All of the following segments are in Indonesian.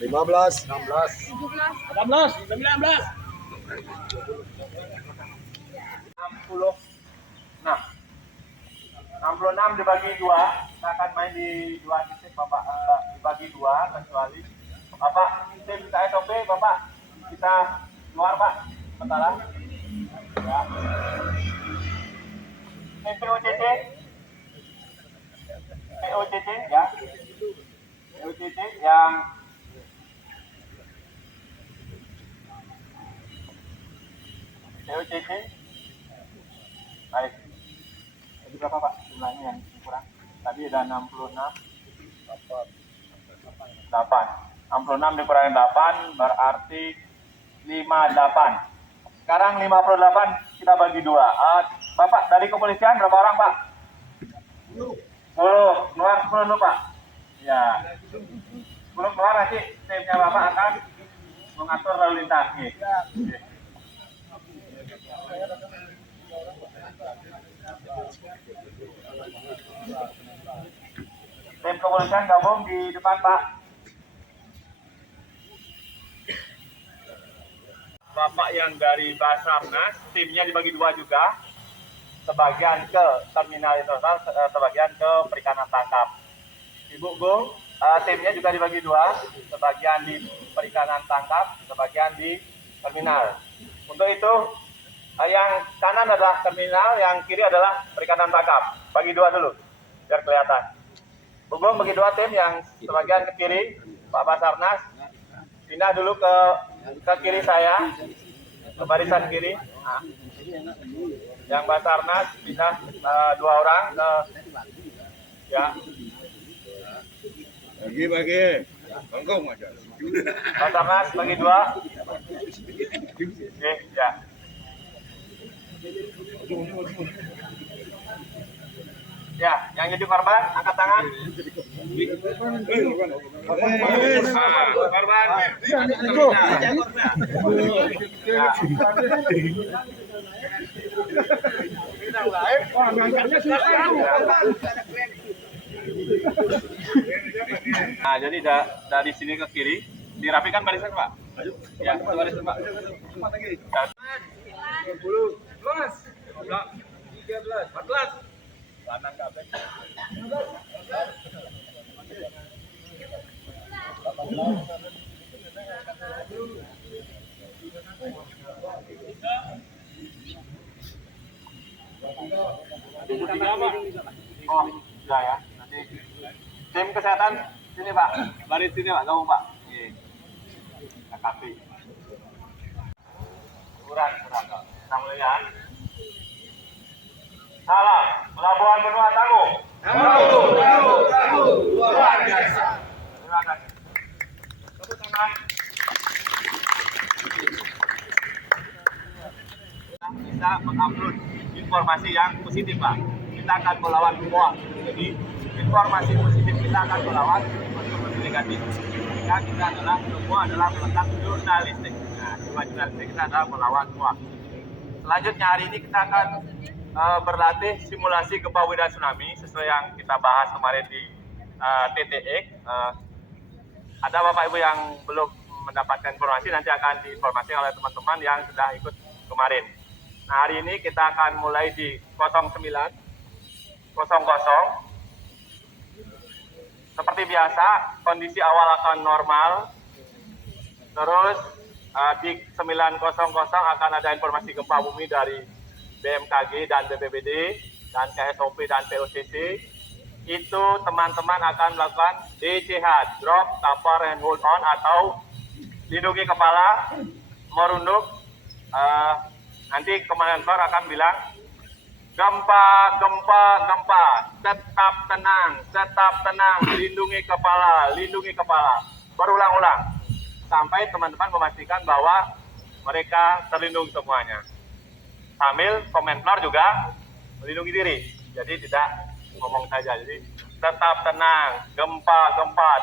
Lima belas, 18, 19. 66 dibagi 2, kita akan main di 2 titik Bapak, dibagi 2 kecuali Bapak tim KSOP Bapak kita keluar Pak sementara ya. Tim POCC ya, POCC yang POCC baik. Tadi berapa Pak jumlahnya yang kurang? Tadi ada 66 66 dikurangi 8 berarti 58. Sekarang 58 kita bagi 2. Bapak dari kepolisian berapa orang Pak? 10. Keluar 10 dulu Pak. Ya. 10 keluar nanti timnya Bapak akan mengatur lalu lintas. Tim kepolisian gabung di depan Pak. Bapak yang dari Basarnas, timnya dibagi 2 juga. Sebagian ke terminal internasional, sebagian ke perikanan tangkap. Ibu Gung, timnya juga dibagi 2. Sebagian di perikanan tangkap, sebagian di terminal. Untuk itu, yang kanan adalah terminal, yang kiri adalah perikanan tangkap. Bagi 2 dulu, biar kelihatan. Bu Gung bagi 2 tim, yang sebagian ke kiri, Pak Basarnas, pindah dulu ke kiri saya, ke barisan kiri. Nah, yang Basarnas pindah 2 orang ke ya. bagi, bangkong aja. Basarnas bagi 2. Oke, ya. Ya, yang jadi korban angkat tangan. Korban. Nah, jadi dari sini ke kiri dirapikan barisan Pak. Ya, barisan Pak. 10, 11, 13, 14. Kanan kabeh. Oh, sudah ya. Nanti tim kesehatan sini Pak, baris sini Pak, gabung Pak. KKP. Kurang. Kita mulai ya. Salam, Pelabuhan Benua Tangguh. Tangguh, luar biasa. Terima kasih. Tepuk tangan. Kita mengupload informasi yang positif Pak. Kita akan melawan semua. Jadi informasi positif kita akan melawan informasi negatif. Kita adalah semua adalah meletak jurnalistik. Nah, jurnalistik kita adalah melawan semua. Selanjutnya hari ini kita akan berlatih simulasi gempa bumi dan tsunami sesuai yang kita bahas kemarin di TTX. Ada Bapak Ibu yang belum mendapatkan informasi, nanti akan diinformasi oleh teman-teman yang sudah ikut kemarin. Nah, hari ini kita akan mulai di 09.00. Seperti biasa, kondisi awal akan normal. Terus di 9.00 akan ada informasi gempa bumi dari BMKG dan BPBD dan KSOP dan POCC. Itu teman-teman akan melakukan DCH, drop, cover, and hold on, atau lindungi kepala, merunduk. Nanti komando akan bilang gempa, tetap tenang, lindungi kepala, berulang-ulang sampai teman-teman memastikan bahwa mereka terlindung semuanya. sambil komentar juga melindungi diri. Jadi tidak ngomong saja. Jadi tetap tenang, gempa,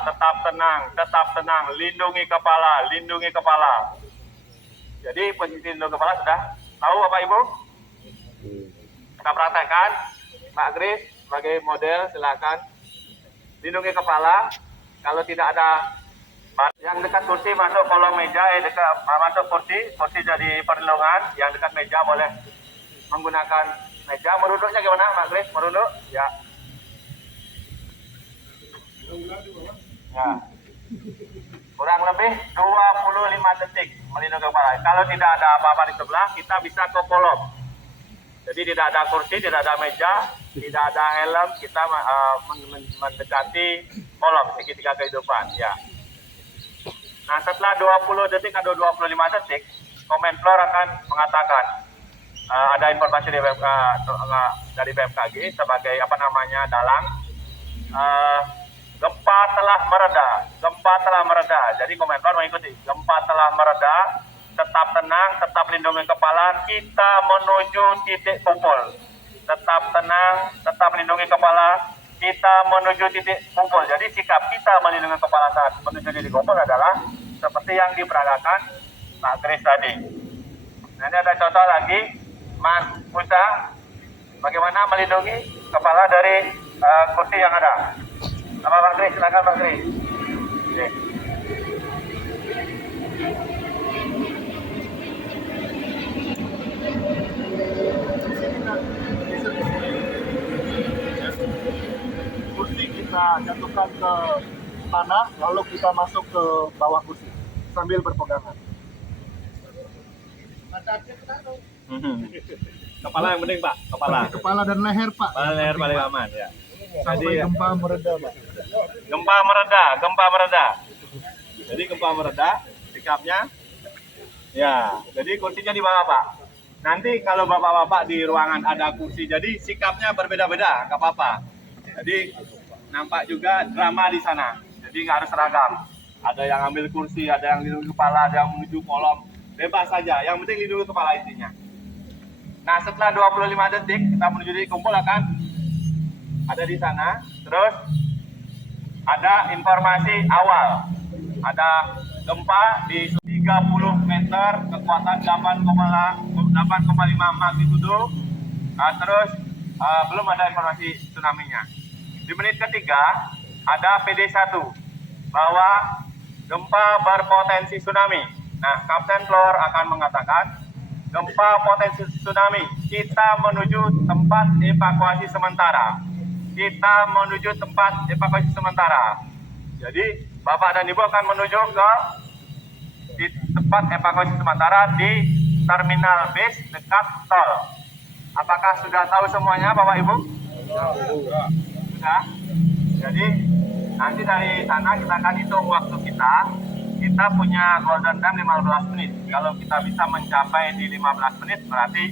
tetap tenang, lindungi kepala. Jadi posisi lindungi kepala sudah tahu Bapak Ibu? Kita praktekkan. Mbak Grace sebagai model silakan lindungi kepala. Kalau tidak ada yang dekat kursi masuk kolong meja, masuk kursi jadi perlindungan. Yang dekat meja boleh menggunakan meja. Merunduknya gimana, Mbak Grace? Merunduk? Ya. Ya. Kurang lebih 25 detik melindungi kepala. Kalau tidak ada apa-apa di sebelah, kita bisa ke kolom. Jadi tidak ada kursi, tidak ada meja, tidak ada helm, kita mendekati kolom segitiga kehidupan. Ya. Nah, setelah 20 detik atau 25 detik, komentar akan mengatakan ada informasi dari BMKG sebagai dalang. Gempa telah mereda. Jadi komentar mengikuti. Gempa telah mereda. Tetap tenang, tetap lindungi kepala. Kita menuju titik kumpul. Tetap tenang, tetap lindungi kepala. Kita menuju titik kumpul. Jadi sikap kita melindungi kepala saat menuju titik kumpul adalah seperti yang diperagakan Pak Grace tadi. Nah, ini ada contoh lagi, Mas Musa, bagaimana melindungi kepala dari kursi yang ada. Apa Pak Grace? Silakan Pak Grace. Oke. Kursi kita jatuhkan ke tanah, lalu kita masuk ke bawah kursi sambil berpegangan. Kepala yang penting Pak, Kepala dan leher Pak. Kepala leher paling aman ya. Sampai gempa mereda Pak. Gempa mereda. Jadi gempa mereda, sikapnya ya. Jadi kursinya di bawah Pak. Nanti kalau bapak-bapak di ruangan ada kursi, jadi sikapnya berbeda-beda, nggak apa-apa. Jadi nampak juga drama di sana. Jadi nggak harus seragam. Ada yang ambil kursi, ada yang lindungi kepala, ada yang menuju kolom. Bebas saja. Yang penting lindungi kepala intinya. Nah, setelah 25 detik kita menuju di kumpul akan ada di sana. Terus ada informasi awal. Ada gempa di 30 meter, kekuatan 8,5 magnitudo. Terus belum ada informasi tsunami-nya. Di menit ketiga ada PD1 bahwa gempa berpotensi tsunami. Nah, Kapten Flor akan mengatakan gempa potensi tsunami. Kita menuju tempat evakuasi sementara. Jadi Bapak dan Ibu akan menuju ke tempat evakuasi sementara di terminal bis dekat tol. Apakah sudah tahu semuanya Bapak Ibu? Sudah. Jadi nanti dari sana kita akan hitung waktu kita. Kita punya golden time 15 menit. Kalau kita bisa mencapai di 15 menit berarti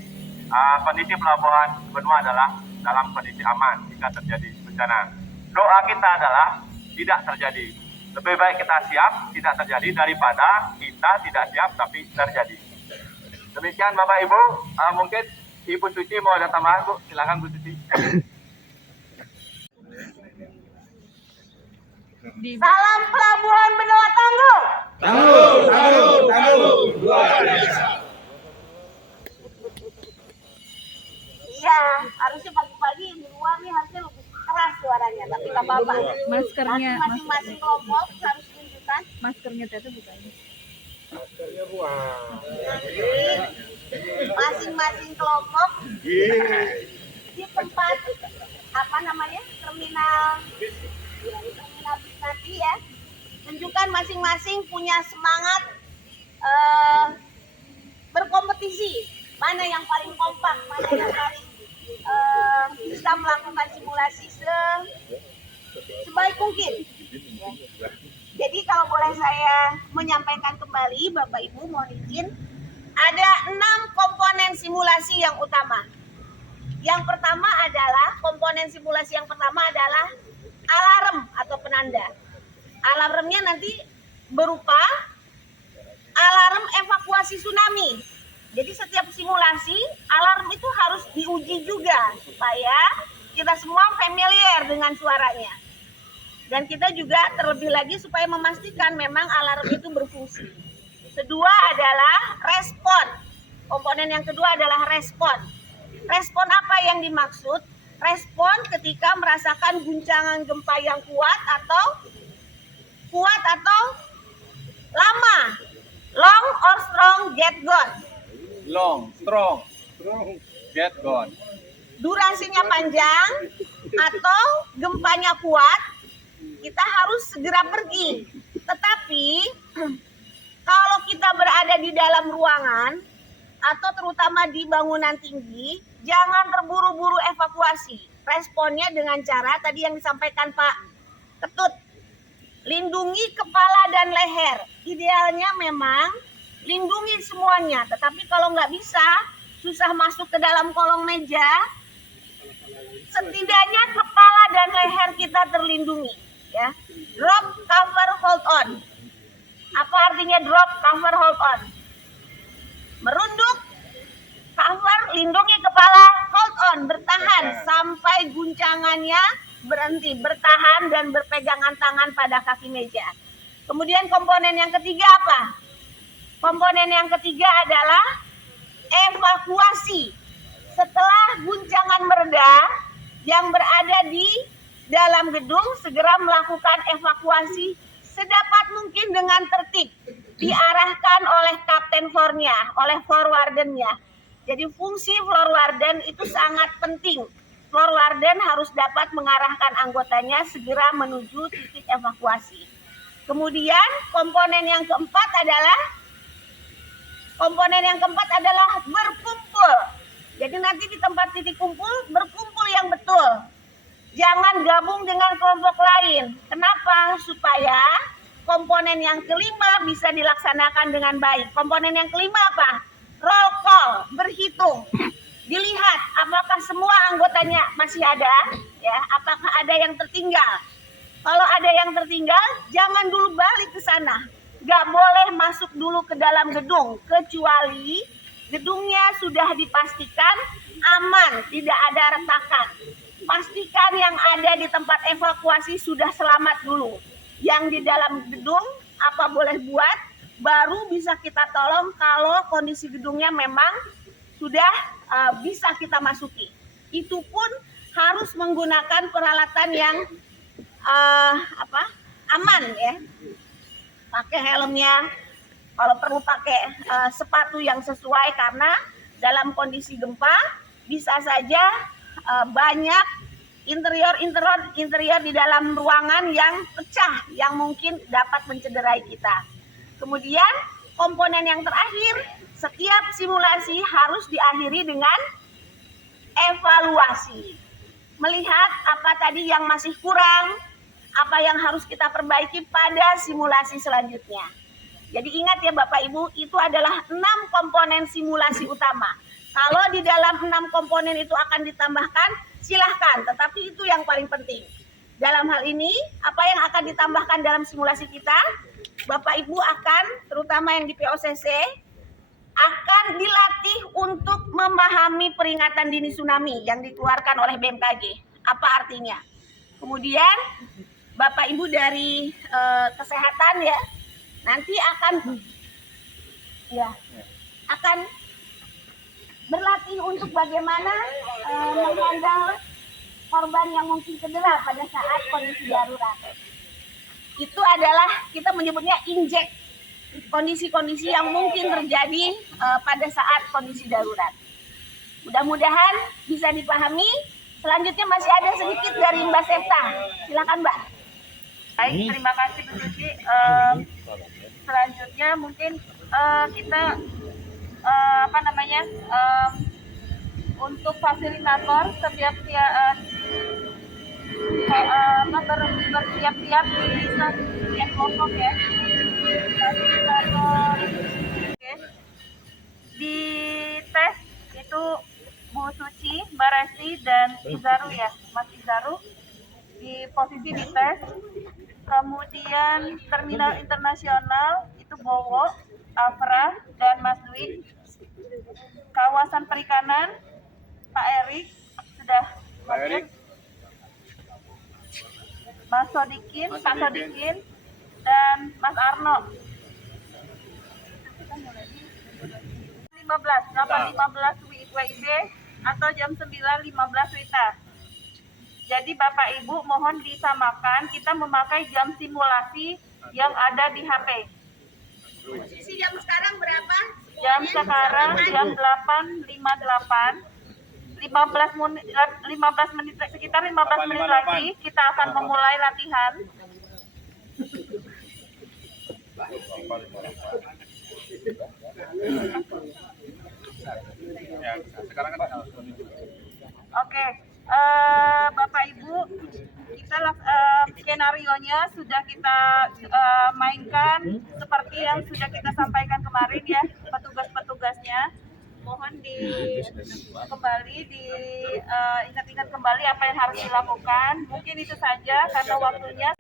kondisi pelabuhan benua adalah dalam kondisi aman jika terjadi bencana. Doa kita adalah tidak terjadi. Lebih baik kita siap tidak terjadi daripada kita tidak siap tapi terjadi. Demikian Bapak Ibu, mungkin Ibu Suci mau ada tambahan Bu, silakan Bu Suci. Salam Pelabuhan Benua Tangguh. Tangguh. Luar biasa. Iya, harusnya pagi-pagi di luar nih harusnya lebih keras suaranya, tapi nggak apa-apa. Maskernya, Masing-masing kelompok harus tunjukkan. maskernya Tete bukan. Masing-masing kelompok di tempat apa namanya terminal. Ya, di terminal bis nanti ya. Tunjukkan masing-masing punya semangat berkompetisi. Mana yang paling kompak, mana yang paling bisa melakukan simulasi sebaik mungkin. Ya. Jadi kalau boleh saya menyampaikan kembali, Bapak Ibu mohon izin, ada 6 komponen simulasi yang utama. Yang pertama adalah, komponen simulasi yang pertama adalah alarm atau penanda. Alarmnya nanti berupa alarm evakuasi tsunami. Jadi setiap simulasi alarm itu harus diuji juga supaya kita semua familiar dengan suaranya. Dan kita juga terlebih lagi supaya memastikan memang alarm itu berfungsi. Kedua adalah respon. Komponen yang kedua adalah respon. Respon apa yang dimaksud? Respon ketika merasakan guncangan gempa yang kuat atau lama. Long or strong get gone. Long, strong, get gone. Durasinya panjang atau gempanya kuat, kita harus segera pergi. Tetapi kalau kita berada di dalam ruangan atau terutama di bangunan tinggi, jangan terburu-buru evakuasi. Responnya dengan cara tadi yang disampaikan Pak Ketut, lindungi kepala dan leher. Idealnya memang lindungi semuanya, tetapi kalau nggak bisa, susah masuk ke dalam kolong meja, setidaknya kepala dan leher kita terlindungi. Ya, drop, cover, hold on. Apa artinya drop, cover, hold on? Merunduk, cover, lindungi kepala, hold on, bertahan sampai guncangannya berhenti, bertahan dan berpegangan tangan pada kaki meja. Kemudian komponen yang ketiga apa? Komponen yang ketiga adalah evakuasi. Setelah guncangan mereda, yang berada di dalam gedung segera melakukan evakuasi sedapat mungkin dengan tertib, diarahkan oleh kapten floornya, oleh floor wardennya. Jadi fungsi floor warden itu sangat penting. Floor warden harus dapat mengarahkan anggotanya segera menuju titik evakuasi. Kemudian komponen yang keempat adalah berkumpul. Jadi nanti di tempat titik kumpul, berkumpul yang betul. Jangan gabung dengan kelompok lain. Kenapa? Supaya komponen yang kelima bisa dilaksanakan dengan baik. Komponen yang kelima apa? Roll call, berhitung. Dilihat apakah semua anggotanya masih ada, ya, apakah ada yang tertinggal. Kalau ada yang tertinggal, jangan dulu balik ke sana. Gak boleh masuk dulu ke dalam gedung, kecuali gedungnya sudah dipastikan aman, tidak ada retakan. Pastikan yang ada di tempat evakuasi sudah selamat dulu. Yang di dalam gedung apa boleh buat, baru bisa kita tolong kalau kondisi gedungnya memang sudah bisa kita masuki. Itu pun harus menggunakan peralatan yang aman ya. Pakai helmnya, kalau perlu pakai sepatu yang sesuai karena dalam kondisi gempa bisa saja banyak interior di dalam ruangan yang pecah yang mungkin dapat mencederai kita. Kemudian komponen yang terakhir, setiap simulasi harus diakhiri dengan evaluasi. Melihat apa tadi yang masih kurang, apa yang harus kita perbaiki pada simulasi selanjutnya. Jadi ingat ya Bapak Ibu, itu adalah 6 komponen simulasi utama. Kalau di dalam 6 komponen itu akan ditambahkan, silahkan. Tetapi itu yang paling penting. Dalam hal ini, apa yang akan ditambahkan dalam simulasi kita, Bapak Ibu akan, terutama yang di POCC, akan dilatih untuk memahami peringatan dini tsunami yang dikeluarkan oleh BMKG. Apa artinya? Kemudian, Bapak Ibu dari kesehatan ya, nanti akan berlatih untuk bagaimana menghandle korban yang mungkin cedera pada saat kondisi darurat. Itu adalah kita menyebutnya injek, kondisi-kondisi yang mungkin terjadi pada saat kondisi darurat. Mudah-mudahan bisa dipahami. Selanjutnya masih ada sedikit dari Mbak Septa. Silakan Mbak. Baik, terima kasih Bu Suci. Selanjutnya mungkin kita untuk fasilitator bersiap-siap di kelompok ya. Fasilitator di tes itu Bu Suci, Mbak Resti dan Izaru ya, Mas Izaru di posisi di tes. Kemudian terminal internasional itu Bowo, Afra dan Mas Dwi kawasan perikanan, Pak Erik sudah Pak Erik. Mas Sodikin, Pak Sodikin, dan Mas Arno. 8.15 WIB atau jam 9.15 WITA. Jadi Bapak Ibu mohon disamakan, kita memakai jam simulasi yang ada di HP. Posisi jam sekarang berapa? Jam sekarang jam 8.58. 15 menit sekitar 15 menit lagi kita akan memulai latihan. Oke, Bapak Ibu, kita skenario-nya sudah kita mainkan seperti yang sudah kita sampaikan kemarin ya, petugas-petugasnya. Mohon kembali ingat-ingat kembali apa yang harus dilakukan. Mungkin itu saja karena waktunya.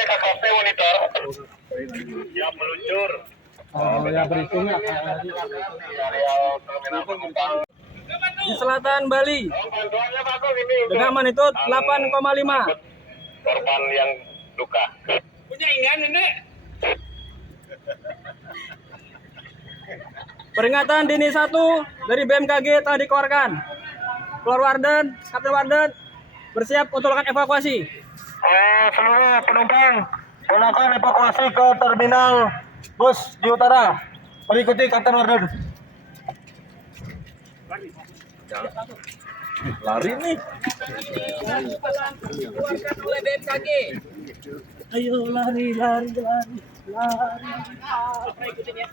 KKP monitor. Siap meluncur. Oh ya, berhitungnya Areal terminal penumpang. di selatan Bali Bantuannya bagus ini. dengan magnitudo 8,5. Korban yang luka. Punya ingan ini. Peringatan dini 1 dari BMKG telah dikeluarkan. Keluar Warden, Kapten Warden bersiap untuk melakukan evakuasi. Seluruh penumpang melakukan evakuasi ke terminal bus di utara. Mengikuti Kapten Warden. Lari nih. Dikeluarkan oleh BMKG. Ayo lari. Apa ikutin ya?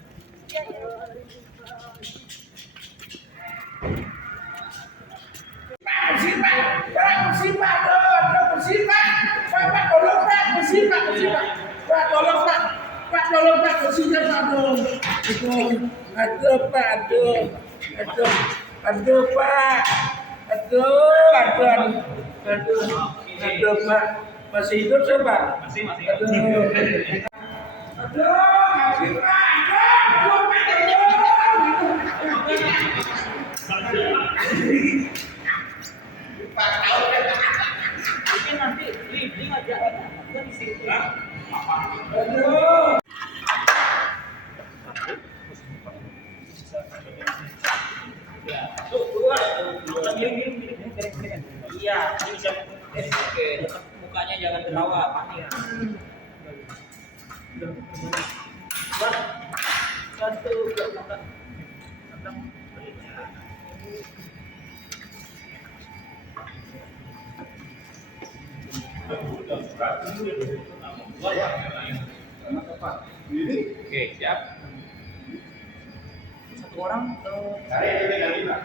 Aduh Pak, masih hidup sih Pak? Masih hidup. Iya, ini bisa oke, mukanya jangan ketawa, panik. Satu. Oke, siap. Satu orang atau terus Pak.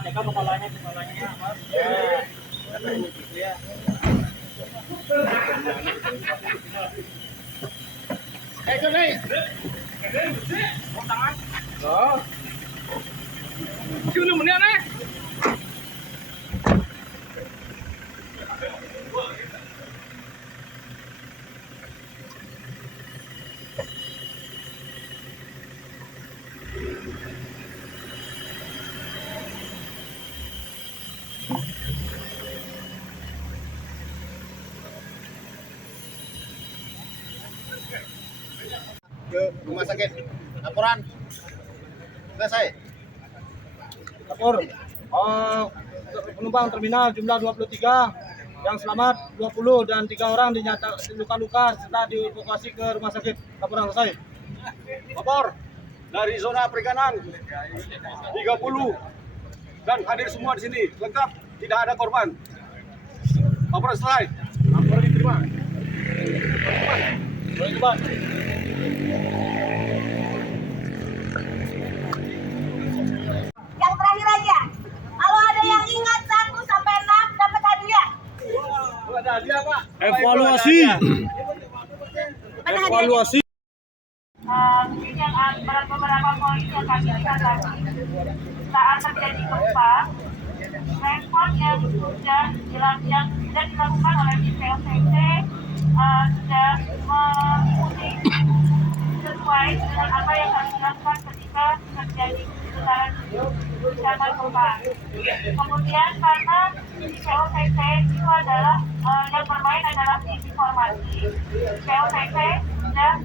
Jaga kepalanya. Ke rumah sakit. Laporan. Selesai. Lapor. Penumpang terminal jumlah 23, yang selamat 20 dan 3 orang dinyatakan luka-luka serta dievakuasi ke rumah sakit. Laporan selesai. Lapor. Dari zona perikanan 30 dan hadir semua di sini lengkap, tidak ada korban. Laporan selesai. Laporan diterima. Yang terakhir aja. Kalau ada yang ingat 1 sampai 6 dapat hadiah. Ada hadiah, Pak. Evaluasi. Evaluasi. Mungkin yang beberapa poin yang kami lihat tadi saat terjadi gempa, respon yang sudah dilakukan oleh PLCC sudah mengikuti sesuai dengan apa yang kami lakukan ketika terjadi getaran bencana gempa. Kemudian karena di PLCC itu adalah yang bermain adalah tim informasi, PLCC sudah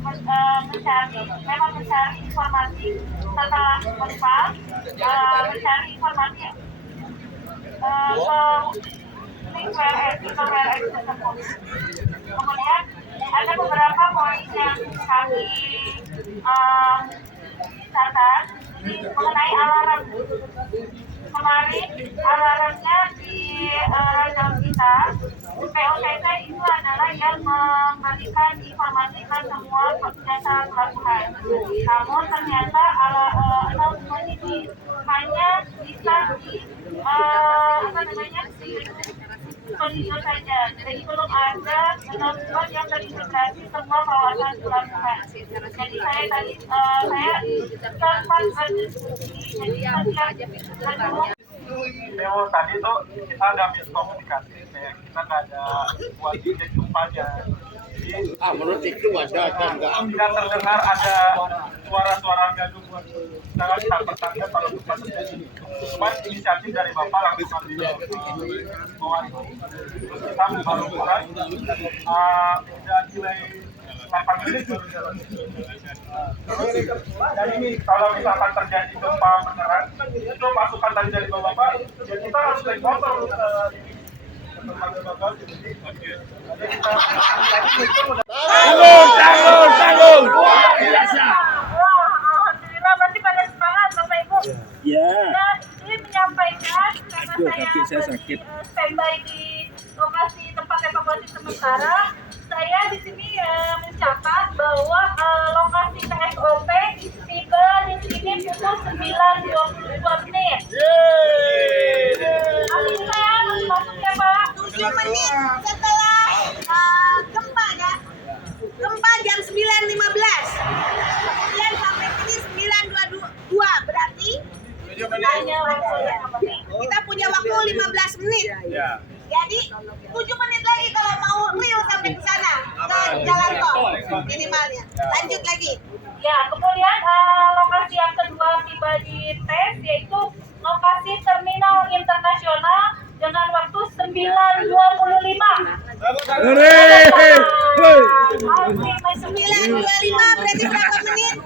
mencari informasi setelah gempa, mencari informasi ke WRX tersebut. Kemudian ada beberapa poin yang kami catat mengenai alarm. Kemarin alarmnya di radar kita, POCC itu adalah yang memberikan informasi ke semua jasa pelabuhan. Namun ternyata announcement ini hanya bisa di studio saja. Jadi belum ada announcement yang terintegrasi semua kawasan pelabuhan. Jadi saya sempat berdiskusi, jadi setiap Leo tadi tuh kita ada miskomunikasi, kayak kita nggak ada buat titik gempanya. Jadi Menurut itu ada kan enggak? tidak terdengar ada suara-suara gaduh. Sangat tak tertangkap kalau gempa terjadi. Cuma inisiatif dari Bapak langsung kami bahwa kita baru mulai udah nilai 8 menit baru jalan. Dan ini kalau misalkan terjadi gempa beneran, itu masukan tadi dari Bapak, ya kita harus naik motor Tanggung. Alhamdulillah, berarti pada semangat Bapak Ibu. Ya. Nah, ini menyampaikan karena saya sakit. standby di lokasi tempat evakuasi sementara. Saya di sini mencatat bahwa lokasi TSOP tiba di sini pukul 9.22 menit. Alhamdulillah, masuk ya Pak. 7 menit setelah gempa ya. Gempa jam 9.15. Kemudian sampai sini 9.22. Berarti Hanya waktu kita punya waktu 15 menit. Ya. Jadi 7 menit lagi kalau mau real sampai ke sana ke jalan tol minimalnya. Lanjut lagi. Ya, kemudian lokasi yang kedua tiba di tes yaitu lokasi terminal internasional dengan waktu 9.25. Hampir 9.25 berarti berapa menit?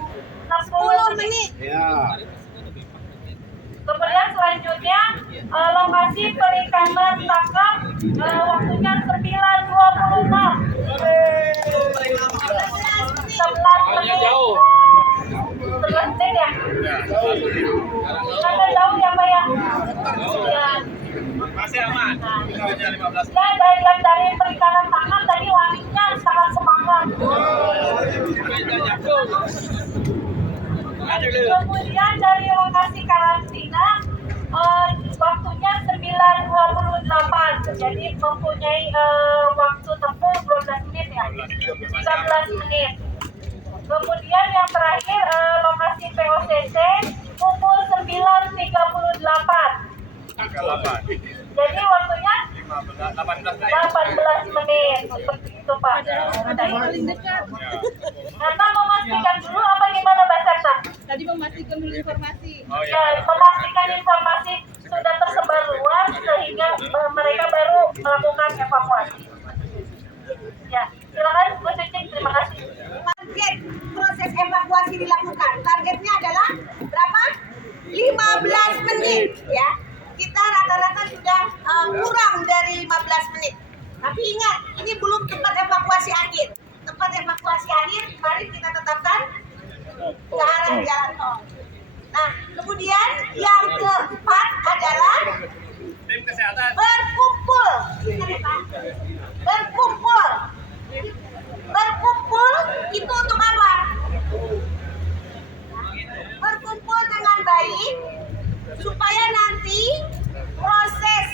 10 menit. Kemudian selanjutnya lokasi perikanan tangkap waktunya 9.26. 11 menit. 11 menit ya? Karena jauh ya Pak ya? Masih aman. Waktunya 15. Ya, dari perikanan tangkap tadi wanginya sangat semangat. Kemudian dari lokasi karantina waktunya 9.28, jadi mempunyai waktu tempuh 12 menit ya, 13 menit. Kemudian yang terakhir lokasi POCC pukul 9.38. Jadi waktunya 18 menit, seperti itu Pak. Karena memastikan dulu apa gimana Mbak Sasa? Tadi memastikan dulu informasi. Ya, memastikan informasi sudah tersebar luas sehingga mereka baru melakukan evakuasi. Ya, silakan Bu Cicing, terima kasih. Target proses evakuasi dilakukan. Targetnya adalah berapa? 15 menit ya. Kita rata-rata sudah kurang dari 15 menit. Tapi ingat, ini belum tempat evakuasi akhir. Tempat evakuasi akhir mari kita tetapkan ke arah jalan tol. Nah, kemudian yang keempat adalah Tim kesehatan. berkumpul. Berkumpul. Berkumpul itu untuk apa? Berkumpul dengan baik supaya nanti proses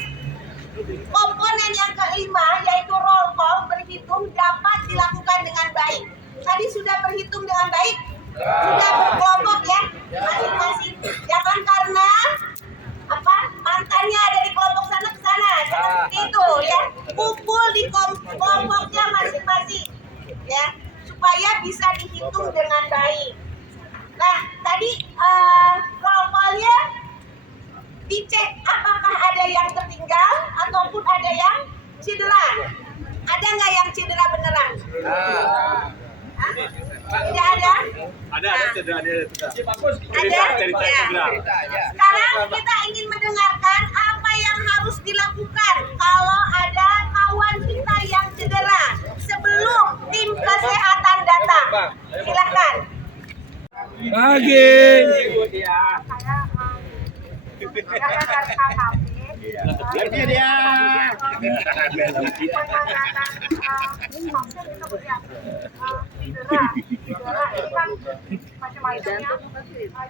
komponen yang kelima yaitu roll call berhitung dapat dilakukan dengan baik. Tadi sudah berhitung dengan baik, sudah berkelompok ya masing-masing. Jangan karena mantannya ada di kelompok sana ke sana, jangan seperti itu ya. Kumpul di kelompoknya masing-masing ya supaya bisa dihitung dengan baik. Nah tadi roll call-nya dicek apakah ada yang tertinggal ataupun ada yang cedera. Ada nggak yang cedera beneran? Hah? Tidak ada? Ada cedera. Ada? Ya. Sekarang kita ingin mendengarkan apa yang harus dilakukan kalau ada kawan kita yang cedera sebelum tim kesehatan datang. Silakan. Pagi.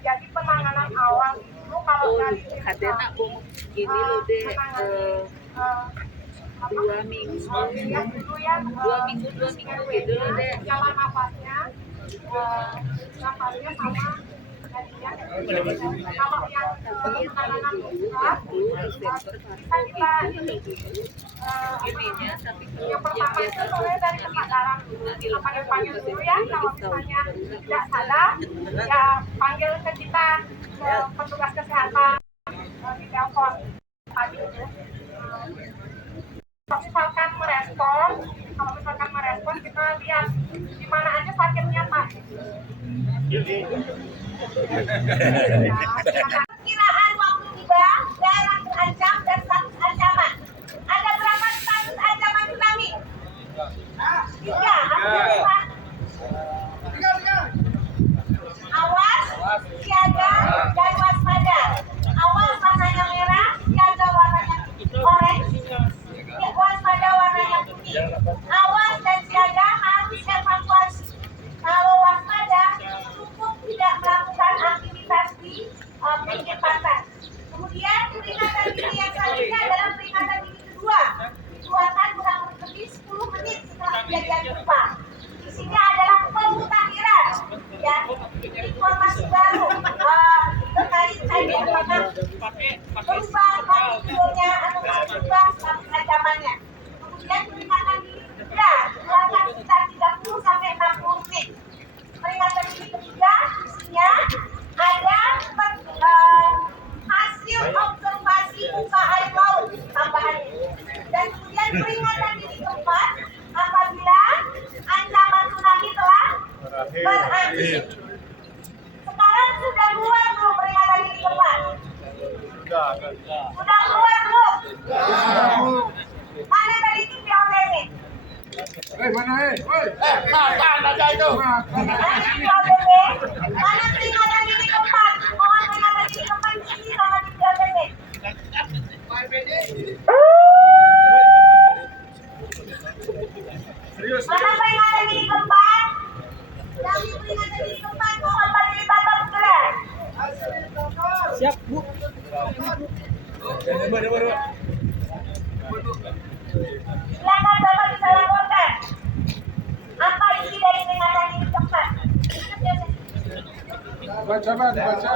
Jadi penanganan awal itu kalau dari Ada nak gini loh deh, 2 minggu gitu loh deh. Kalau nafasnya sama kalau yang penanganan berat kita Ininya tapi yang pertama itu mulai dari kesadaran panggil dulu ya, kalau misalnya tidak sadar ya panggil ke kita, ke petugas kesehatan di telepon tadi itu. Kalau misalkan merespon kita lihat di mana aja sakitnya Pak. Perkiraan waktu tiba, daerah terancam dan status ancaman. Ada berapa status ancaman tsunami? 3. Awas, siaga, dan waspada. Awas warnanya merah, siaga warnanya orange, waspada warnanya putih. Awas dan siaga harus evakuasi. Kalau waspada, cukup tidak melakukan aktivitas di pinggir Sekarang sudah keluar belum peringatan dini keempat? Sudah keluar belum? Mana tadi tim POTB? Mana POTB? Mana peringatan dini keempat? Mohon peringatan dini keempat di sini sama di POTB. Mana peringatan dini keempat? Yang di peringatan dini keempat mohon partisipasi segera. Siap, Bu. Silakan Bapak bisa laporkan. Apa isi dari peringatan dini keempat? Baca. Baca aja.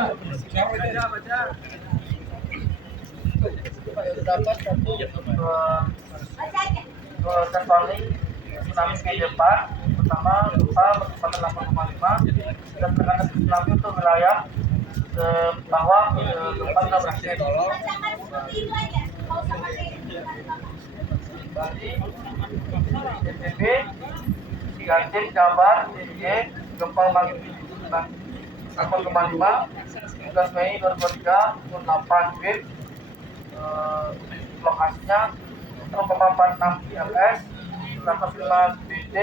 Kecuali tsunami P4 pertama gempa berkecepatan 8,5 dan tekanan tsunami untuk wilayah ke bawah gempa sudah berakhir. Bacakan seperti itu aja. Nggak usah pakai Bali, NTB, Cianjur, Jabar, DIY, gempa magnitudo 8,5, 13 Mei 2023, pukul 8 WIB, lokasinya 0,46 ILS, 105 BD,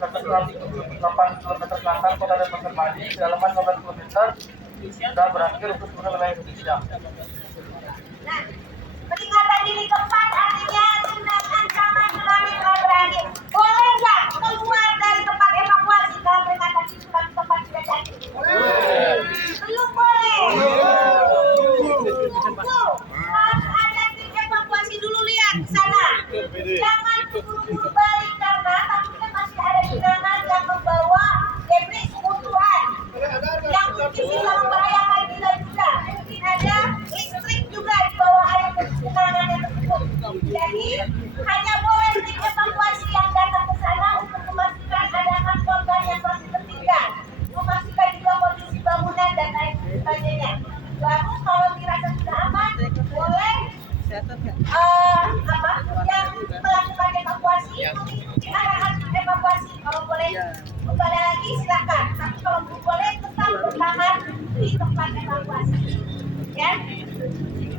108 km selatan Kota Denpasar Bali, kedalaman 15 km, sudah berakhir untuk seluruh wilayah Indonesia. Nah, peringatan dini keempat artinya tentang ancaman tsunami telah berakhir. Boleh nggak keluar dari tempat evakuasi kalau peringatan dini tsunami keempat sudah jadi? Belum boleh. Tunggu. Harus ada tim evakuasi dulu, lihat ke sana. Jangan buru-buru balik karena takutnya masih ada genangan yang membawa debris runtuhan yang mungkin bisa membahayakan kita juga. Mungkin ada listrik juga di bawah air genangan tersebut. Jadi hanya boleh tim evakuasi yang datang ke sana untuk memastikan adakah korban yang masih tertinggal, memastikan juga kondisi bangunan dan lain sebagainya. Baru kalau dirasa sudah aman, boleh yang melakukan evakuasi mengikuti arahan evakuasi. Kalau boleh kembali lagi silakan. Tapi kalau belum boleh tetap bertahan di tempat evakuasi. Ya,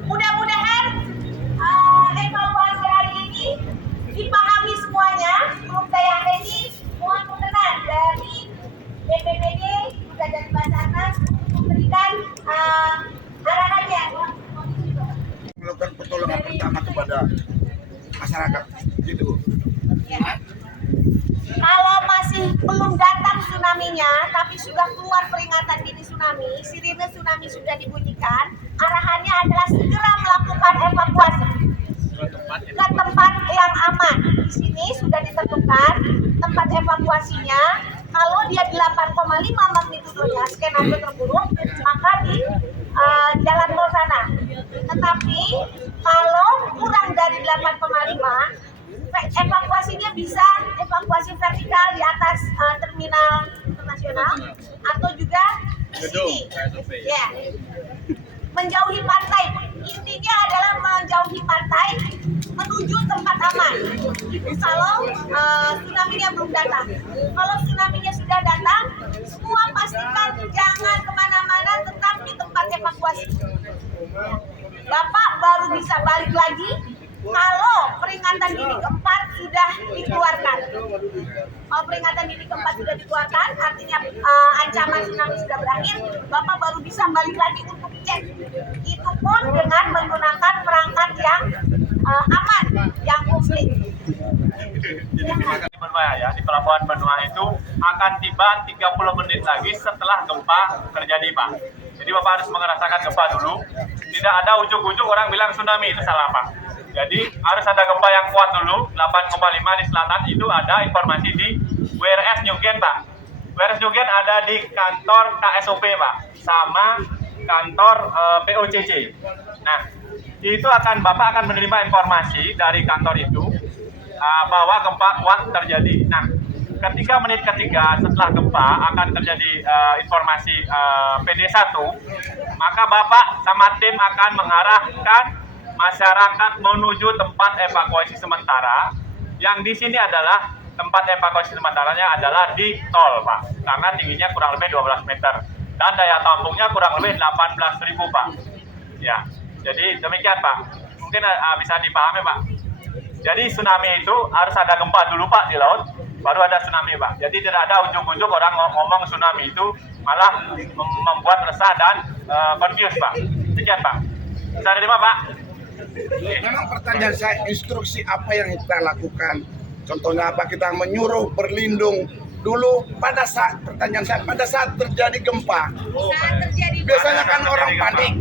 mudah-mudahan evakuasi hari ini dipahami semuanya. Sebelum saya akhiri, mohon berkenan dari BPBD juga dari Basarnas memberikan arahannya. Melakukan pertolongan pertama kepada masyarakat gitu. Ya. Kalau masih belum datang tsunami-nya, tapi sudah keluar peringatan dini tsunami, sirine tsunami sudah dibunyikan, arahannya adalah segera melakukan evakuasi ke tempat yang aman. Di sini sudah ditentukan tempat evakuasinya. Kalau dia 8,5 magnitudonya skenario terburuk, maka di jalan tol sana. Tetapi kalau kurang dari 8,5, evakuasinya bisa evakuasi vertikal di atas terminal internasional atau juga di sini. Ya. Menjauhi pantai. Intinya adalah menjauhi pantai menuju tempat aman. Itu kalau tsunami-nya belum datang. Kalau tsunami-nya sudah datang, semua pastikan jangan kemana-mana, tetap di tempat evakuasi. Bapak baru bisa balik lagi kalau peringatan dini keempat sudah dikeluarkan. Kalau peringatan dini keempat sudah dikeluarkan, artinya ancaman tsunami sudah berakhir, Bapak baru bisa balik lagi untuk cek. Itu pun dengan menggunakan perangkat yang aman, yang komplit. Benua ya, di pelabuhan Benua itu akan tiba 30 menit lagi setelah gempa terjadi, Pak. Jadi Bapak harus merasakan gempa dulu. Tidak ada ujuk-ujuk orang bilang tsunami, itu salah, Pak. Jadi harus ada gempa yang kuat dulu, 8,5 di selatan. Itu ada informasi di WRS Newgen, Pak. WRS Newgen ada di kantor KSOP, Pak, sama kantor POCC. Nah, itu Bapak akan menerima informasi dari kantor itu bahwa gempa kuat terjadi. Nah, ketika menit ketiga setelah gempa akan terjadi informasi PD1, maka Bapak sama tim akan mengarahkan masyarakat menuju tempat evakuasi sementara, yang di sini adalah tempat evakuasi sementaranya adalah di tol, Pak, karena tingginya kurang lebih 12 meter dan daya tampungnya kurang lebih 18.000, Pak. Ya, jadi demikian, Pak. Mungkin bisa dipahami, Pak. Jadi tsunami itu harus ada gempa dulu, Pak, di laut, baru ada tsunami, Pak. Jadi tidak ada ujung-ujung orang ngomong tsunami itu malah membuat resah dan confused, Pak. Demikian, Pak. Bisa diterima, Pak? Memang pertanyaan saya, instruksi apa yang kita lakukan? Contohnya apa? Kita menyuruh berlindung dulu pada saat, pertanyaan saya, pada saat terjadi gempa. Biasanya kan orang panik.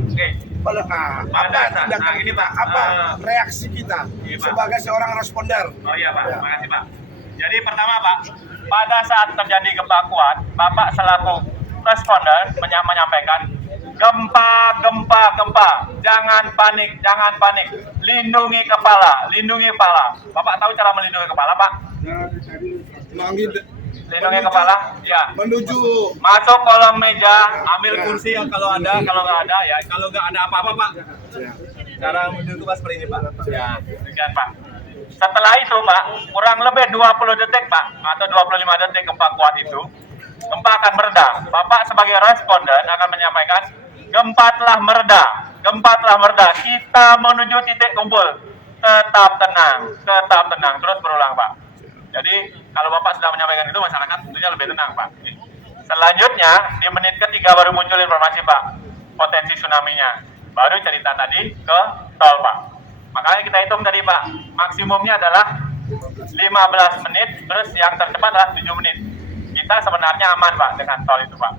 Apa tindakan kita? Apa reaksi kita sebagai seorang responder? Oh iya, Pak. Terima kasih, Pak. Jadi pertama, Pak, pada saat terjadi gempa kuat, Bapak selaku responder menyampaikan gempa. Jangan panik. Lindungi kepala. Bapak tahu cara melindungi kepala, Pak? Lindungi kepala, ya. Menuju Masuk kolong meja, ambil kursi yang kalau nggak ada ya. Kalau nggak ada apa-apa, Pak. Cara menuju Pak seperti ini, Pak. Ya, demikian, Pak. Setelah itu, Pak, kurang lebih 20 detik, Pak, atau 25 detik gempa kuat itu, gempa akan mereda. Bapak sebagai responden akan menyampaikan, gempa telah mereda. Kita menuju titik kumpul. Tetap tenang. Terus berulang, Pak. Jadi kalau Bapak sudah menyampaikan itu, masyarakat tentunya lebih tenang, Pak. Selanjutnya di menit ketiga baru muncul informasi, Pak, potensi tsunami-nya. Baru cerita tadi ke tol, Pak. Makanya kita hitung tadi, Pak, maksimumnya adalah 15 menit, terus yang tercepat adalah 7 menit. Kita sebenarnya aman, Pak, dengan tol itu, Pak.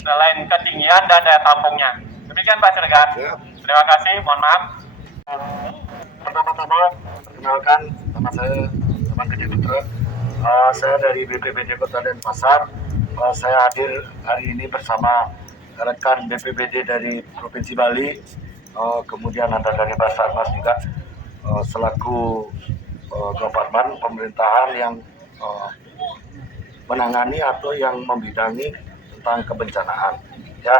Selain ketinggian dan daya tampungnya. Demikian, Pak Siregar. Terima kasih, mohon maaf. Pertama-tama, perkenalkan, nama saya Teman Gede Putra. Saya dari BPBD Kota Denpasar. Saya hadir hari ini bersama rekan BPBD dari Provinsi Bali, kemudian ada dari Basarnas juga, selaku Departemen Pemerintahan yang menangani atau yang membidangi tentang kebencanaan. Ya,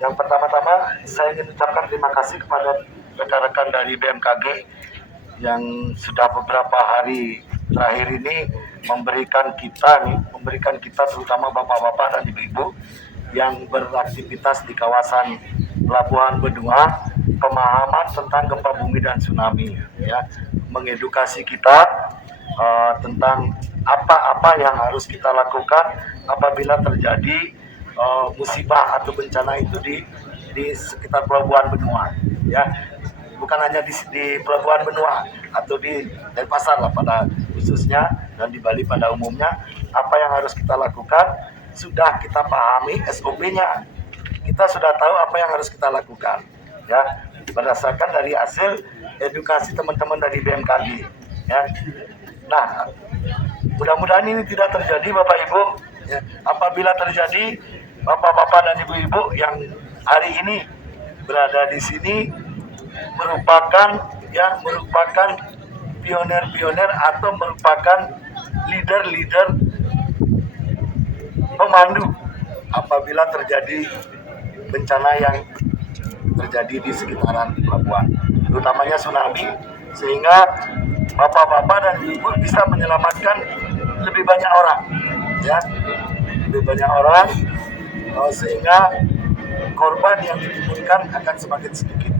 yang pertama-tama saya ingin ucapkan terima kasih kepada rekan-rekan dari BMKG yang sudah beberapa hari terakhir ini memberikan kita terutama bapak-bapak dan ibu-ibu yang beraktivitas di kawasan Pelabuhan Benua pemahaman tentang gempa bumi dan tsunami, ya, mengedukasi kita tentang apa-apa yang harus kita lakukan apabila terjadi musibah atau bencana itu di sekitar Pelabuhan Benua, ya. Bukan hanya di Pelabuhan Benua atau di Denpasar lah pada khususnya, dan di Bali pada umumnya, apa yang harus kita lakukan sudah kita pahami SOP-nya. Kita sudah tahu apa yang harus kita lakukan, ya, berdasarkan dari hasil edukasi teman-teman dari BMKG, ya. Nah, mudah-mudahan ini tidak terjadi, Bapak Ibu, ya. Apabila terjadi, Bapak-bapak dan Ibu-ibu yang hari ini berada di sini merupakan pionir-pionir atau merupakan leader-leader pemandu apabila terjadi bencana yang terjadi di sekitaran pelabuhan, terutamanya tsunami, sehingga bapak-bapak dan ibu bisa menyelamatkan lebih banyak orang, ya, sehingga korban yang ditimbulkan akan semakin sedikit.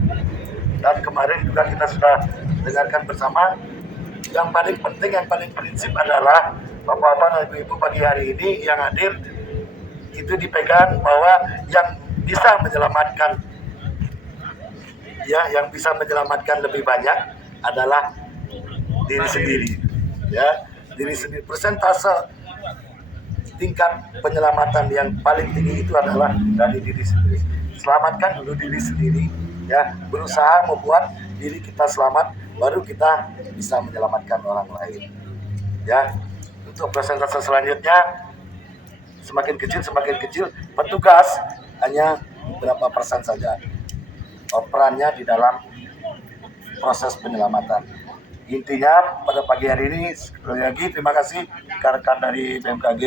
Dan kemarin juga kita sudah dengarkan bersama, yang paling penting, yang paling prinsip adalah bapak-bapak dan ibu-ibu pagi hari ini yang hadir itu dipegang bahwa yang bisa menyelamatkan, ya, yang bisa menyelamatkan lebih banyak adalah diri sendiri, ya, diri sendiri. Persentase tingkat penyelamatan yang paling tinggi itu adalah dari diri sendiri. Selamatkan dulu diri sendiri, ya, berusaha membuat diri kita selamat, baru kita bisa menyelamatkan orang lain, ya. Untuk persentase selanjutnya semakin kecil, petugas hanya berapa persen saja perannya di dalam proses penyelamatan. Intinya pada pagi hari ini sekali lagi terima kasih rekan-rekan dari BMKG,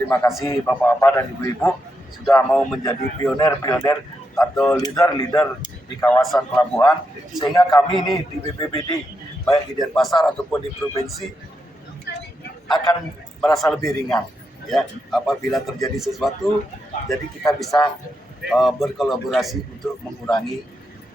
terima kasih bapak-bapak dan ibu-ibu sudah mau menjadi pionir-pionir atau leader-leader di kawasan pelabuhan, sehingga kami ini di BPBD baik di Denpasar ataupun di provinsi akan merasa lebih ringan ya apabila terjadi sesuatu, jadi kita bisa berkolaborasi untuk mengurangi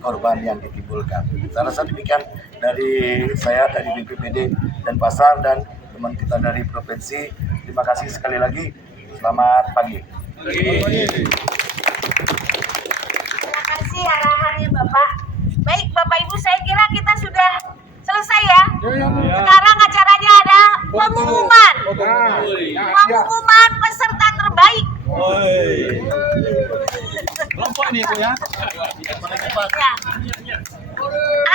korban yang ditimbulkan. Saya rasa demikian dari saya, dari BPBD dan Pasar dan teman kita dari provinsi. Terima kasih sekali lagi. Selamat pagi. Terima kasih arahannya Bapak. Baik Bapak Ibu, saya kira kita sudah selesai ya. Sekarang acaranya ada pengumuman. Pengumuman peserta terbaik. Kelompok nih Bu ya. Ya.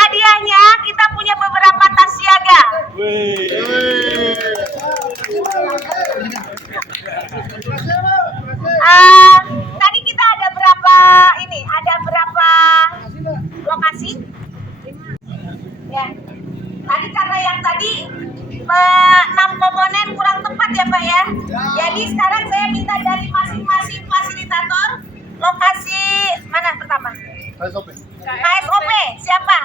Hadiahnya kita punya beberapa tas siaga. Tadi kita ada berapa ini? Ada berapa lokasi? Ya. Tadi karena yang tadi 6 komponen kurang tepat ya Pak ya. Jadi sekarang saya minta dari masing-masing fasilitator lokasi mana pertama? KSOP. Siapa?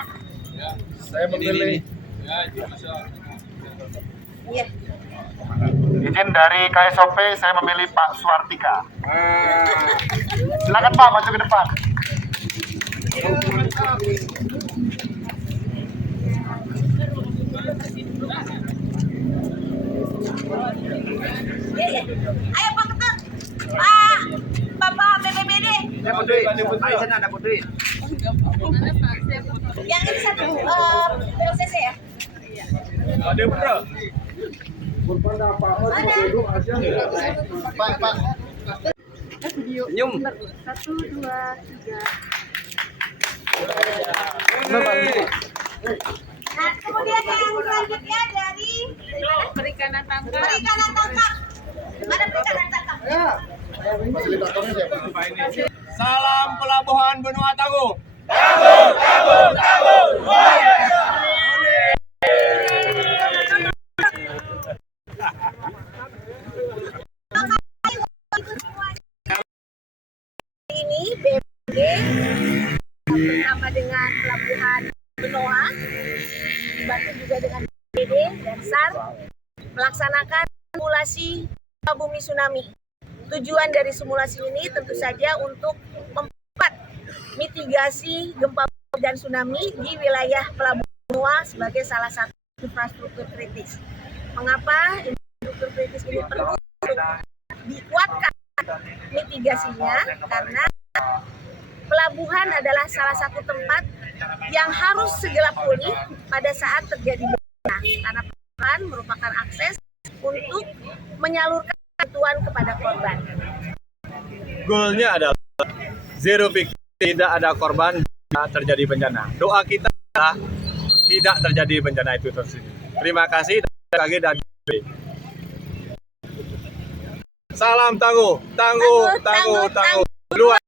Saya memilih. Iya. Izin dari KSOP, saya memilih Pak Suartika. Silakan Pak, maju ke depan. Iya, iya. Ayo Pak Ketut. Pak Bapak BPBD. Yang ini satu POCC ya? Ada Putra. Senyum. 1, 2, 3. Nah, kemudian yang selanjutnya dari mana? Perikanan tangkap. Perikanan tangkap. Mana perikanan tangkap? Salam pelabuhan benua Tangguh. Ini BPD bersama dengan Pelabuhan Benoa, dibantu juga dengan BPD dan SAR melaksanakan simulasi gempa bumi tsunami. Tujuan dari simulasi ini tentu saja untuk mempercepat mitigasi gempa bumi dan tsunami di wilayah Pelabuhan Benoa sebagai salah satu infrastruktur kritis. Mengapa infrastruktur kritis ini perlu untuk dikuatkan mitigasinya? Karena pelabuhan adalah salah satu tempat yang harus segera pulih pada saat terjadi bencana, karena pelabuhan merupakan akses untuk menyalurkan bantuan kepada korban. Goalnya adalah zero victim, tidak ada korban terjadi bencana. Doa kita adalah tidak terjadi bencana itu tersebut. Terima kasih BMKG dan BPBD. Salam tangguh, tangguh, tangguh, tangguh. Luar.